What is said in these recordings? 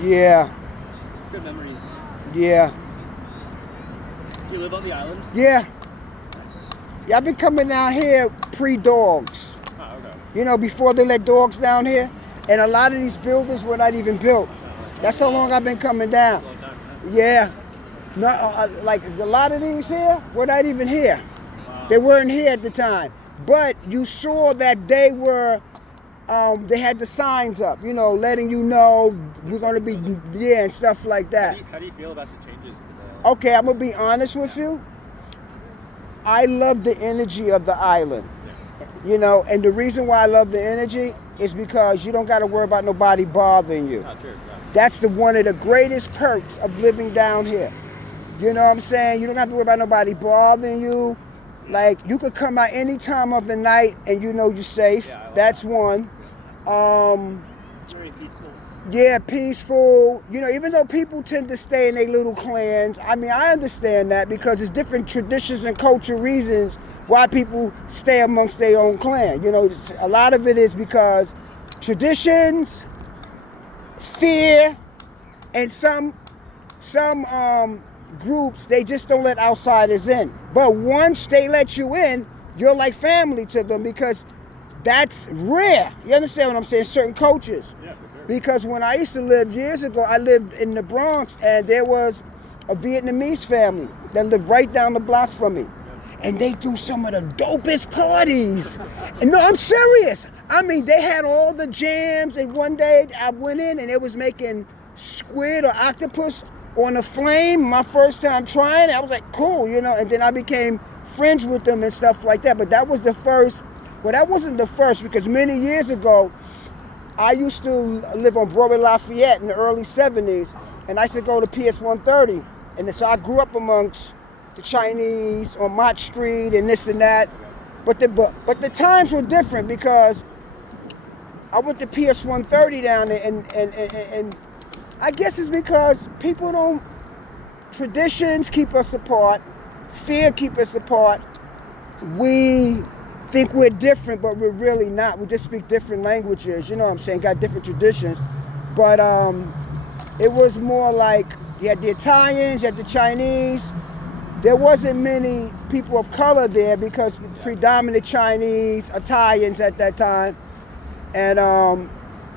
Yeah, Good memories. yeah, Do you live on the island? yeah. Nice. Yeah, I've been coming down here pre-dogs. Oh, okay. You know, before they let dogs down here. And a lot of these buildings were not even built. That's how long I've been coming That's down. a long time. Yeah. No, like a lot of these here were not even here. They Wow. weren't here at the time. But you saw that they were, they had the signs up, you know, letting you know we're going to be, yeah, and stuff like that. How do you feel about the changes today? Okay, I'm going to be honest with you. I love the energy of the island. You know, and the reason why I love the energy is because you don't got to worry about nobody bothering you. Oh, true. Yeah. That's one of the greatest perks of living down here. You know what I'm saying? You don't have to worry about nobody bothering you. Like, you could come out any time of the night and you know you're safe. Yeah, I like That's that. one. It's very peaceful. Yeah, peaceful. You know, even though people tend to stay in their little clans, I mean, I understand that because it's different traditions and culture reasons why people stay amongst their own clan. You know, a lot of it is because traditions, fear, and some groups, they just don't let outsiders in. But once they let you in, you're like family to them because that's rare. You understand what I'm saying? Certain cultures. Yeah, for sure. Because when I used to live years ago, I lived in the Bronx and there was a Vietnamese family that lived right down the block from me. And they threw some of the dopest parties. And no, I'm serious. I mean, they had all the jams. And one day I went in and it was making squid or octopus on a flame. My first time trying it, I was like, cool, you know. And then I became friends with them and stuff like that. But that was the first. Well, that wasn't the first because many years ago, I used to live on Broadway Lafayette in the early 70s, and I used to go to PS 130. And so I grew up amongst the Chinese on Mott Street and this and that. But the times were different because I went to PS 130 down there, and I guess it's because people don't, traditions keep us apart, fear keep us apart. We think we're different, but we're really not. We just speak different languages, you know what I'm saying, got different traditions. But it was more like you had the Italians, you had the Chinese. There wasn't many people of color there because predominant Chinese, Italians at that time. And,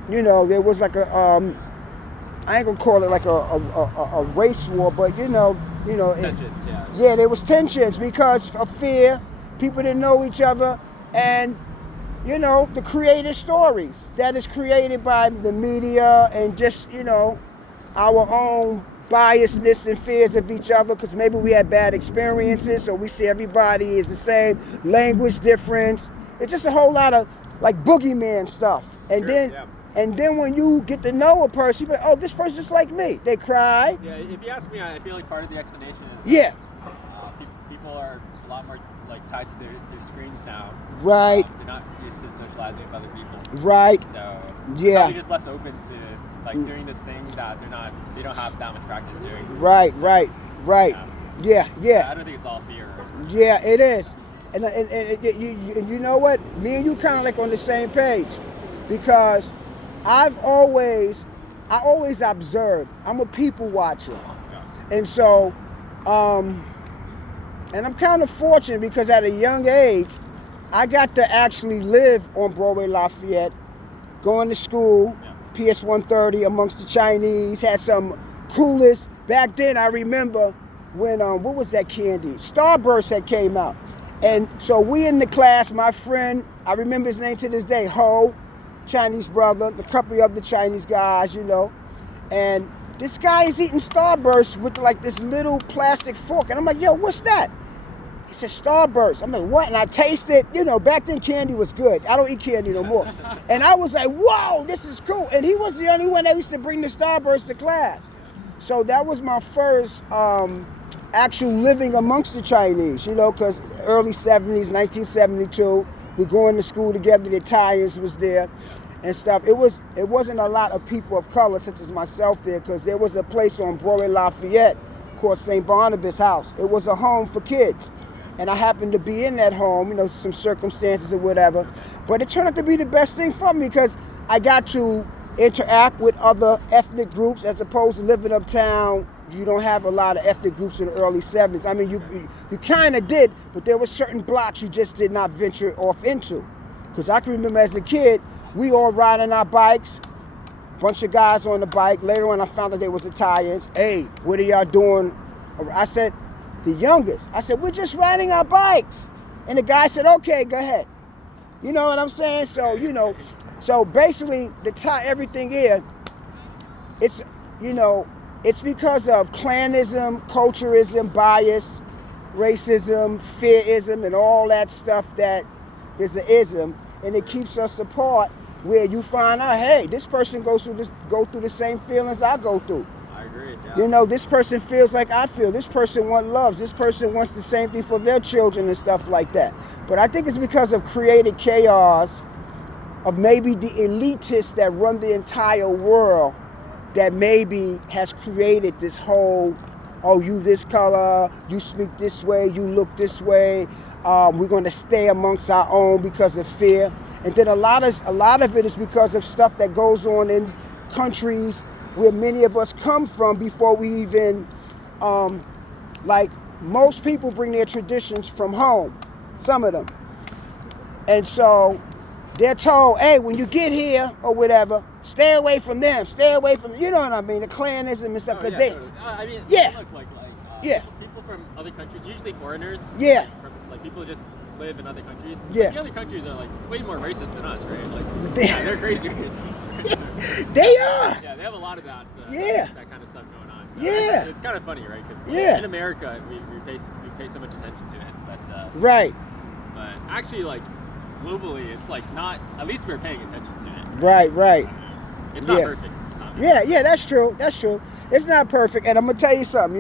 you know, there was like I ain't gonna call it like a race war, but you know. Tensions, yeah. Yeah, there was tensions because of fear. People didn't know each other, and you know the creative stories that is created by the media and just our own biasness and fears of each other because maybe we had bad experiences, so we see everybody is the same, language difference. It's just a whole lot of like boogeyman stuff, and Sure, then. yeah. And then when you get to know a person, you're like, oh, this person's just like me. They cry. Yeah, if you ask me, I feel like part of the explanation is Yeah. people are a lot more like tied to their screens now. Right. They're not used to socializing with other people. Right. So Yeah. probably just less open to like doing this thing that they don't have that much practice doing. Right. Yeah. I don't think it's all fear. Yeah, it is. And you know what? Me and you kind of like on the same page because I always observed. I'm a people watcher. Yeah. And so, and I'm kind of fortunate because at a young age, I got to actually live on Broadway Lafayette, going to school, PS 130 amongst the Chinese, had some coolest. Back then, I remember when, what was that candy? Starburst had came out. And so we in the class, my friend, I remember his name to this day, Ho, Chinese brother, a couple of the Chinese guys, and this guy is eating Starburst with like this little plastic fork, and I'm like, yo, what's that? He said, Starburst. I'm like, what? And I tasted, back then candy was good. I don't eat candy no more. And I was like, whoa, this is cool. And he was the only one that used to bring the Starburst to class. So that was my first actual living amongst the Chinese, because early 70s, 1972, we going to school together, the Italians was there and stuff. It wasn't a lot of people of color such as myself there because there was a place on Broadway Lafayette called St. Barnabas House. It was a home for kids. And I happened to be in that home, some circumstances or whatever. But it turned out to be the best thing for me because I got to interact with other ethnic groups as opposed to living uptown. You don't have a lot of ethnic groups in the early 70s. I mean, you kind of did, but there were certain blocks you just did not venture off into. Because I can remember as a kid, we all riding our bikes, bunch of guys on the bike. Later on, I found out they was Italians. Hey, what are y'all doing? I said, the youngest. I said, we're just riding our bikes. And the guy said, okay, go ahead. You know what I'm saying? So, you know, so basically, everything here, it's, you know, it's because of clanism, culturism, bias, racism, fearism, and all that stuff that is an ism, and it keeps us apart. Where you find out, hey, this person go through the same feelings I go through. I agree. Yeah. You know, this person feels like I feel. This person wants love. This person wants the same thing for their children and stuff like that. But I think it's because of created chaos of maybe the elitists that run the entire world that maybe has created this whole, oh, you this color, you speak this way, you look this way, we're going to stay amongst our own because of fear. And then a lot of it is because of stuff that goes on in countries where many of us come from before we even, like most people bring their traditions from home, some of them. And so they're told, hey, when you get here or whatever, stay away from them, stay away from, you know what I mean, the clanism and stuff, because totally. I mean, yeah, look, yeah, people from other countries, usually foreigners, yeah, like people who just live in other countries. Yeah. Like, the other countries are like way more racist than us, right? Like, they're crazy racist. They are. Yeah, they have a lot of that. Yeah. That kind of stuff going on. So Yeah. It's kind of funny, right? Because Yeah. in America, we pay so much attention to it, but Right. But actually, like globally, it's like not. At least we're paying attention to it. Right. It's not Yeah. perfect. It's not. Yeah, that's true. That's true. It's not perfect, and I'm gonna tell you something.